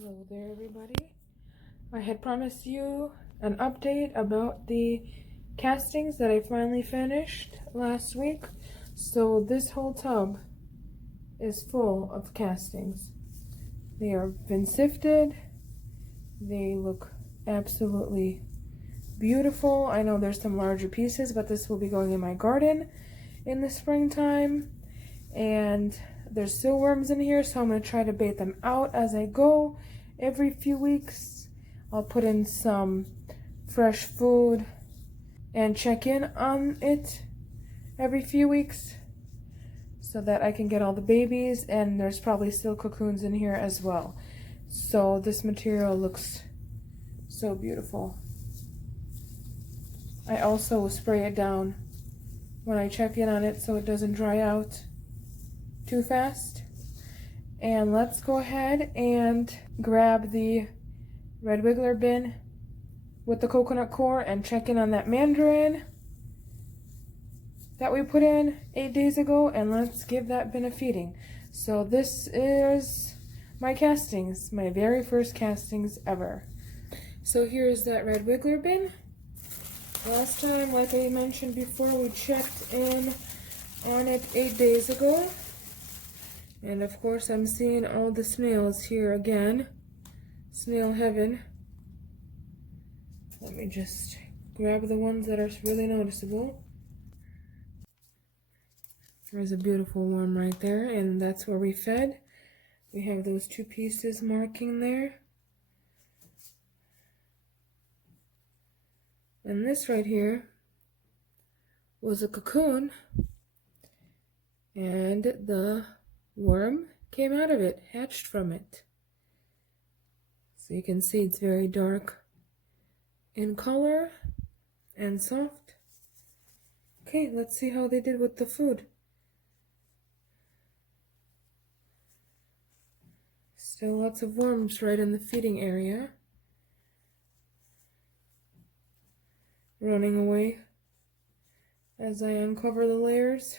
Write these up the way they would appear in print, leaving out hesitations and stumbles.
Hello there, everybody. I had promised you an update about the castings that I finally finished last week. So this whole tub is full of castings. They have been sifted. They look absolutely beautiful. I know there's some larger pieces, but this will be going in my garden in the springtime. And there's still worms in here, so I'm going to try to bait them out as I go. Every few weeks, I'll put in some fresh food and check in on it every few weeks so that I can get all the babies, and there's probably still cocoons in here as well. So this material looks so beautiful. I also will spray it down when I check in on it so it doesn't dry out too fast. And let's go ahead and grab the red wiggler bin with the coconut core and check in on that mandarin that we put in 8 days ago, and let's give that bin a feeding. So this is my castings, my very first castings ever. So here's that red wiggler bin. Last time, like I mentioned before, we checked in on it 8 days ago. And of course, I'm seeing all the snails here again. Snail heaven. Let me just grab the ones that are really noticeable. There's a beautiful worm right there, and that's where we fed. We have those 2 pieces marking there. And this right here was a cocoon, and the worm came out of it, hatched from it. So you can see it's very dark in color and soft. Okay, let's see how they did with the food. Still lots of worms right in the feeding area. Running away as I uncover the layers.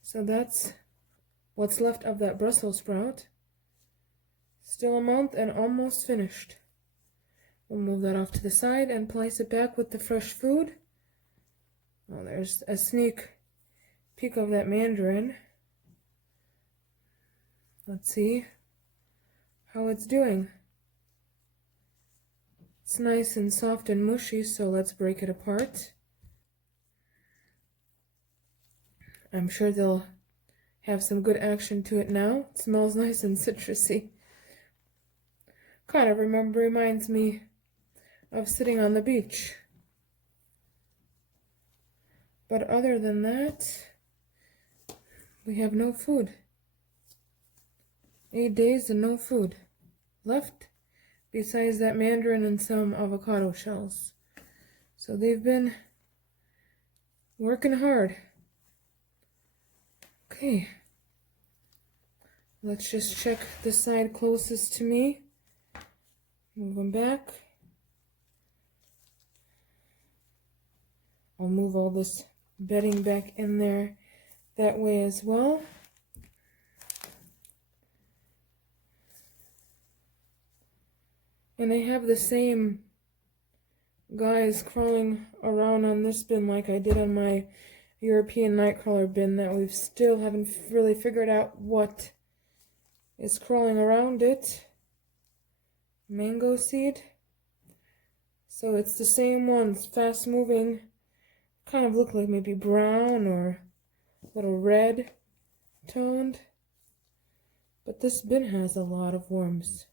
So that's what's left of that Brussels sprout. Still a month and almost finished. We'll move that off to the side and place it back with the fresh food. Oh, there's a sneak peek of that mandarin. Let's see how it's doing. It's nice and soft and mushy, so let's break it apart. I'm sure they'll have some good action to it now. It smells nice and citrusy. Kind of reminds me of sitting on the beach. But other than that, we have no food. 8 days and no food left, besides that mandarin and some avocado shells. So they've been working hard. Okay, let's just check the side closest to me. Move them back. I'll move all this bedding back in there that way as well. And I have the same guys crawling around on this bin like I did on my European nightcrawler bin that we still haven't really figured out what is crawling around it. Mango seed. So it's the same ones, fast moving, kind of look like maybe brown or a little red toned. But this bin has a lot of worms.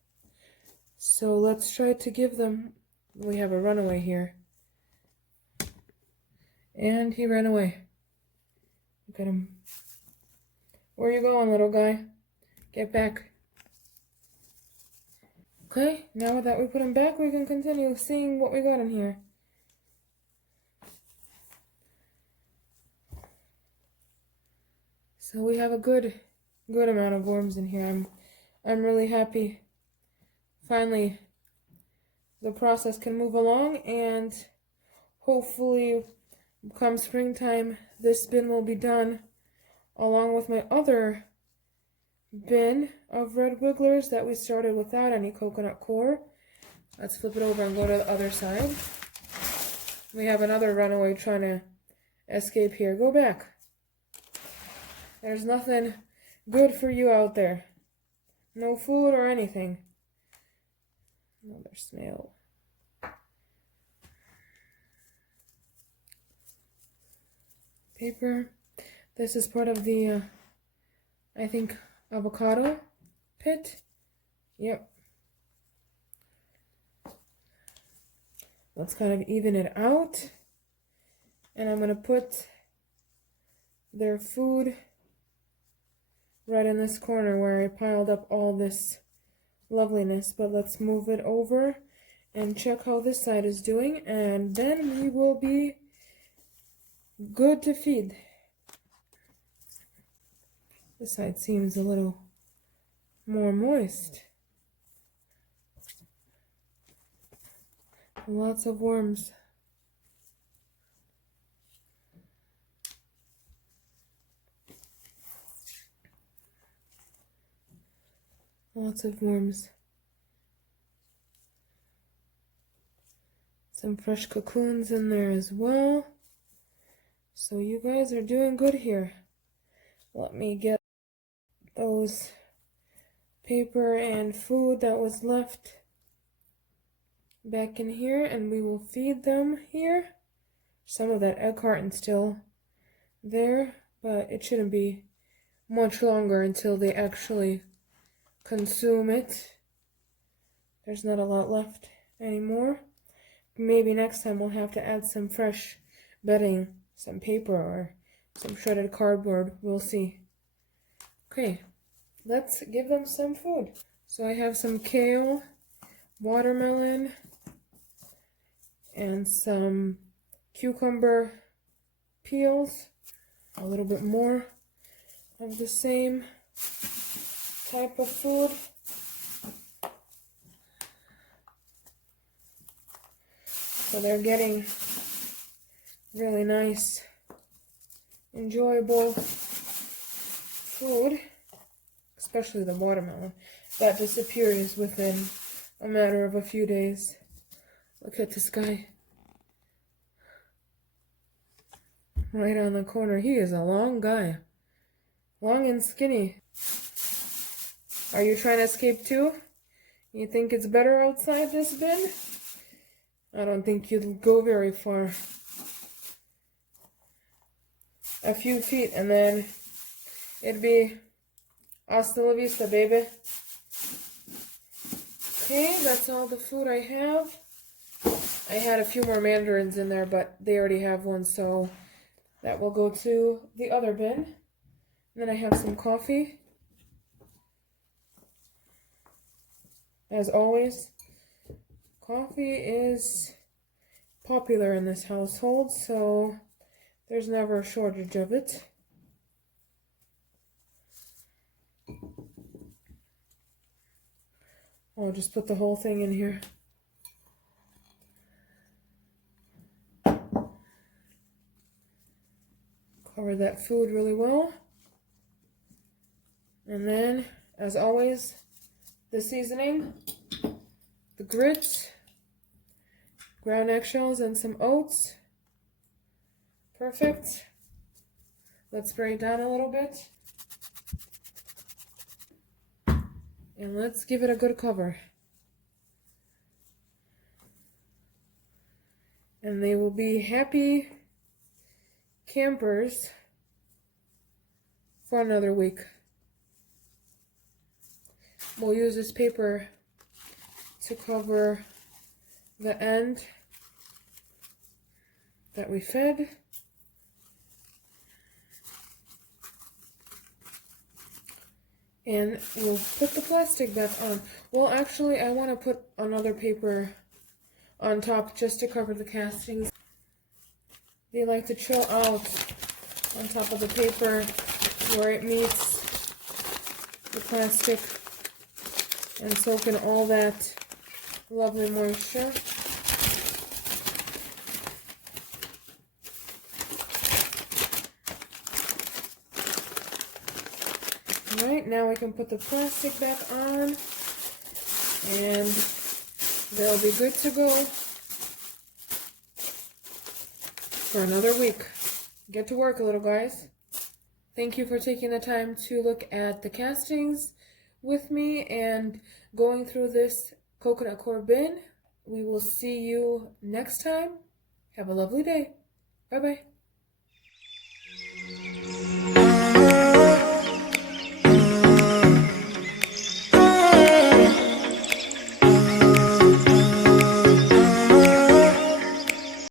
So let's try to give them, we have a runaway here. And he ran away. Look at him. Where are you going, little guy? Get back. Okay, now that we put him back, we can continue seeing what we got in here. So we have a good amount of worms in here. I'm really happy. Finally the process can move along, and hopefully come springtime this bin will be done along with my other bin of red wigglers that we started without any coconut core. Let's flip it over and go to the other side. We have another runaway trying to escape here. Go back. There's nothing good for you out there. No food or anything. Another snail. Paper. This is part of the, I think, avocado pit. Yep. Let's kind of even it out. And I'm going to put their food right in this corner where I piled up all this loveliness. But let's move it over and check how this side is doing, and then we will be good to feed. This side seems a little more moist. Lots of worms. Lots of worms. Some fresh cocoons in there as well. So you guys are doing good here. Let me get those paper and food that was left back in here, and we will feed them here. Some of that egg carton still there, but it shouldn't be much longer until they actually consume it. There's not a lot left anymore. Maybe next time we'll have to add some fresh bedding, some paper, or some shredded cardboard. We'll see. Okay, let's give them some food. So I have some kale, watermelon, and some cucumber peels. A little bit more of the same type of food. So they're getting really nice, enjoyable food, especially the watermelon. That disappears within a matter of a few days. Look at this guy. Right on the corner. He is a long guy. Long and skinny. Are you trying to escape too? You think it's better outside this bin? I don't think you'd go very far. A few feet and then it'd be hasta la vista, baby. Okay, that's all the food I have. I had a few more mandarins in there, but they already have one, so that will go to the other bin. And then I have some coffee. As always, coffee is popular in this household, so there's never a shortage of it. I'll just put the whole thing in here. Cover that food really well. And then, as always, the seasoning, the grits, ground eggshells, and some oats. Perfect. Let's spray it down a little bit. And let's give it a good cover. And they will be happy campers for another week. We'll use this paper to cover the end that we fed. And we'll put the plastic back on. Well, actually, I want to put another paper on top just to cover the castings. They like to chill out on top of the paper where it meets the plastic and soak in all that lovely moisture. Alright, now we can put the plastic back on and they'll be good to go for another week. Get to work, little guys. Thank you for taking the time to look at the castings with me and going through this coconut coir bin. We will see you next time. Have a lovely day. Bye-bye.